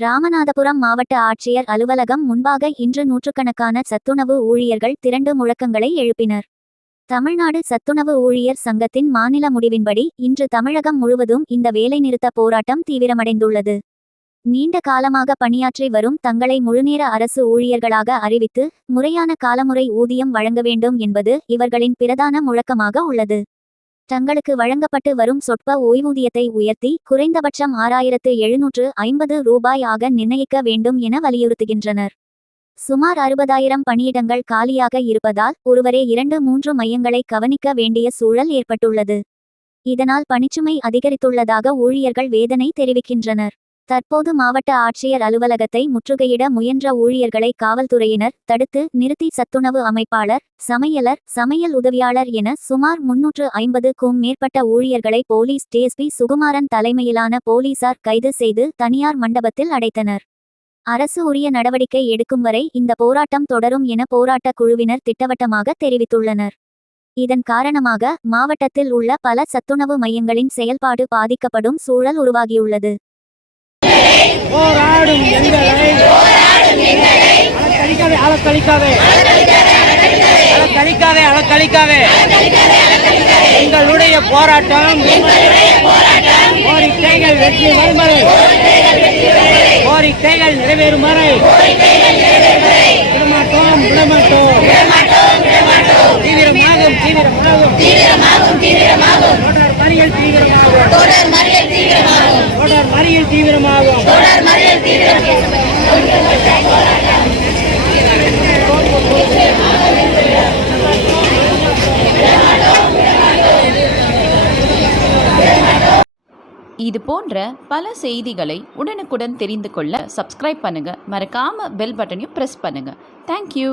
ராமநாதபுரம் மாவட்ட ஆட்சியர் அலுவலகம் முன்பாக இன்று நூற்றுக்கணக்கான சத்துணவு ஊழியர்கள் திரண்டு முழக்கங்களை எழுப்பினர். தமிழ்நாடு சத்துணவு ஊழியர் சங்கத்தின் மாநில முடிவின்படி இன்று தமிழகம் முழுவதும் இந்த வேலைநிறுத்த போராட்டம் தீவிரமடைந்துள்ளது. நீண்ட காலமாக பணியாற்றி வரும் தங்களை முழுநேர அரசு ஊழியர்களாக அறிவித்து முறையான காலமுறை ஊதியம் வழங்க வேண்டும் என்பது இவர்களின் பிரதான முழக்கமாக உள்ளது. தங்களுக்கு வழங்கப்பட்டு வரும் சொற்ப ஓய்வூதியத்தை உயர்த்தி குறைந்தபட்சம் ஆறாயிரத்து எழுநூற்று ஐம்பது ரூபாய் ஆக நிர்ணயிக்க வேண்டும் என வலியுறுத்துகின்றனர். சுமார் அறுபதாயிரம் பணியிடங்கள் காலியாக இருப்பதால் ஒருவரே இரண்டு மூன்று மையங்களை கவனிக்க வேண்டிய சூழல் ஏற்பட்டுள்ளது. இதனால் பணிச்சுமை அதிகரித்துள்ளதாக ஊழியர்கள் வேதனை தெரிவிக்கின்றனர். தற்போது மாவட்ட ஆட்சியர் அலுவலகத்தை முற்றுகையிட முயன்ற ஊழியர்களை காவல்துறையினர் தடுத்து நிறுத்தி சத்துணவு அமைப்பாளர் சமையலர் சமையல் உதவியாளர் என சுமார் முன்னூற்று ஐம்பதுக்கும் மேற்பட்ட ஊழியர்களை போலீஸ் டிஎஸ்பி சுகுமாரன் தலைமையிலான போலீசார் கைது செய்து தனியார் மண்டபத்தில் அடைத்தனர். அரசு உரிய நடவடிக்கை எடுக்கும் வரை இந்த போராட்டம் தொடரும் என போராட்ட குழுவினர் திட்டவட்டமாக தெரிவித்துள்ளனர். இதன் காரணமாக மாவட்டத்தில் உள்ள பல சத்துணவு மையங்களின் செயல்பாடு பாதிக்கப்படும் சூழல் உருவாகியுள்ளது. போராடும் எங்களை. அலக்கழிக்காதே அலக்கழிக்காதே. அலக்கழிக்காதே அலக்கழிக்காதே. எங்களுடைய போராட்டம். கோரிக்கைகள் வெற்றி வரும் வரை கோரிக்கைகள் நிறைவேறும் வரை விடமாட்டோம் விடமாட்டோம். தீவிரமாகும் தீவிரமாகும். தீவிரமாகும் தீவிரமாகும். தொடர் மறியல் தீவிரமாகும். தொடர் மறியல் தீவிரமாகும். இது போன்ற பல செய்திகளை உடனுக்குடன் தெரிந்து கொள்ள சப்ஸ்கிரைப் பண்ணுங்க. மறக்காம பெல் பட்டனையும் ப்ரெஸ் பண்ணுங்க. தேங்க்யூ